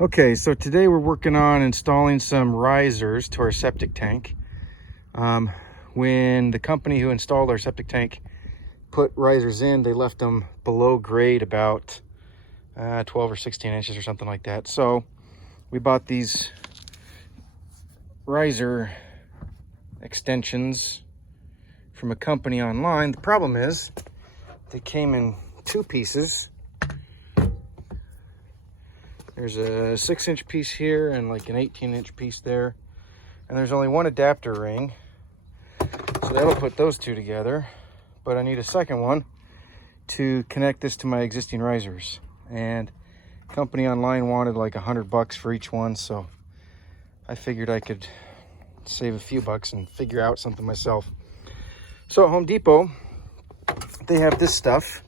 Okay, so today we're working on installing some risers to our septic tank. When the company who installed our septic tank put risers in, they left them below grade about 12 or 16 inches or something like that. So we bought these riser extensions from a company online. The problem is they came in two pieces. There's a 6-inch piece here and like an 18-inch piece there. And there's only one adapter ring. So that'll put those two together. But I need a second one to connect this to my existing risers. And company online wanted like $100 for each one. So I figured I could save a few bucks and figure out something myself. So at Home Depot, they have this stuff.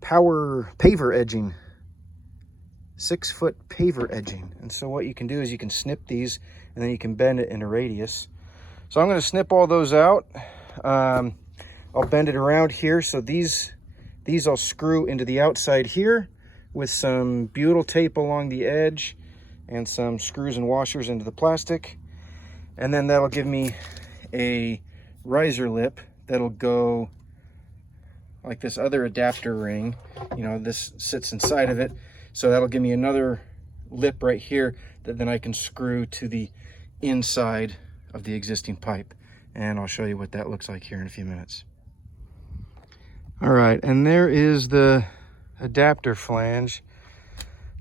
Paver edging. 6-foot paver edging. And so what you can do is you can snip these and then you can bend it in a radius. So I'm going to snip all those out. I'll bend it around here. So these I'll screw into the outside here with some butyl tape along the edge and some screws and washers into the plastic. And then that'll give me a riser lip that'll go like this other adapter ring. You know, this sits inside of it. So that'll give me another lip right here that then I can screw to the inside of the existing pipe. And I'll show you what that looks like here in a few minutes. All right, and there is the adapter flange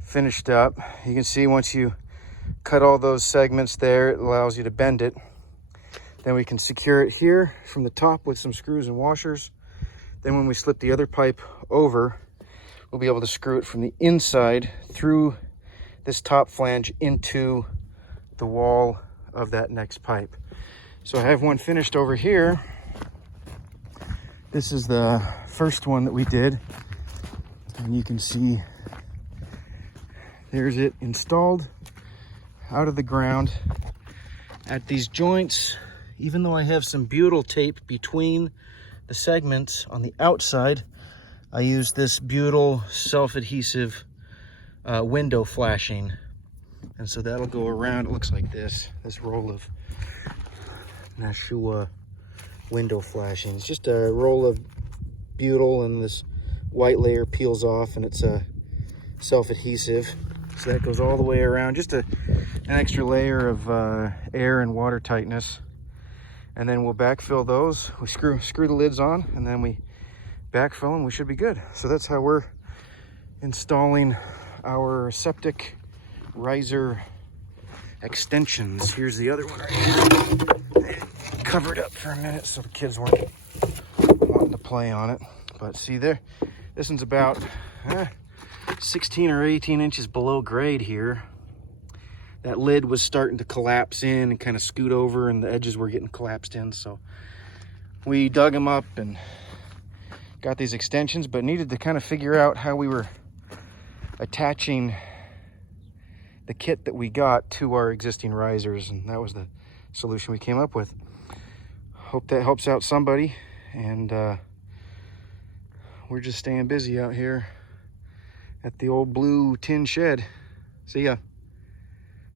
finished up. You can see once you cut all those segments there, it allows you to bend it. Then we can secure it here from the top with some screws and washers. Then when we slip the other pipe over, we'll be able to screw it from the inside through this top flange into the wall of that next pipe. So I have one finished over here. This is the first one that we did. And you can see there's it installed out of the ground at these joints. Even though I have some butyl tape between the segments on the outside, I use this butyl self-adhesive window flashing. And so that'll go around. It looks like this roll of Nashua window flashing. It's just a roll of butyl and this white layer peels off and it's a self-adhesive. So that goes all the way around, just an extra layer of air and water tightness. And then we'll backfill those. We screw the lids on and then we backfill them. We should be good. So that's how we're installing our septic riser extensions. Here's the other one right here. Covered up for a minute so the kids weren't wanting to play on it. But see there, this one's about 16 or 18 inches below grade here. That lid was starting to collapse in and kind of scoot over, and the edges were getting collapsed in. So we dug them up and got these extensions, but needed to kind of figure out how we were attaching the kit that we got to our existing risers, and that was the solution we came up with. Hope that helps out somebody, and we're just staying busy out here at the old blue tin shed. See ya.